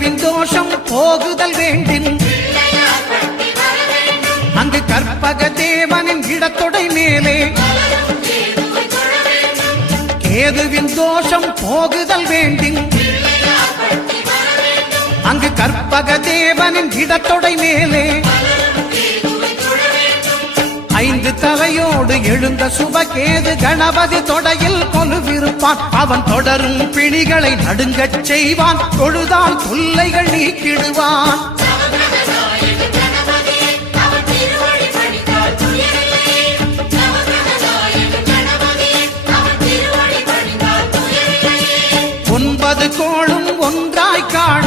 கேதுவின் தோஷம் போகுதல் வேண்டின் அங்கு கற்பக தேவனின் இடத்தொடை மேலே. கேதுவின் தோஷம் போகுதல் வேண்டின் அங்கு கற்பக தேவனின் இடத்தொடை மேலே. ஐந்து தலையோடு எழுந்த சுபகேது கணபதி தொடையில் கொலுவி கொலுவிருப்பான் அவன் தொடரும் பிணிகளை நடுங்கச் செய்வான். தொழுதால் தொல்லைகள் நீக்கிடுவான். ஒன்பது கோளும் ஒன்றாய் காண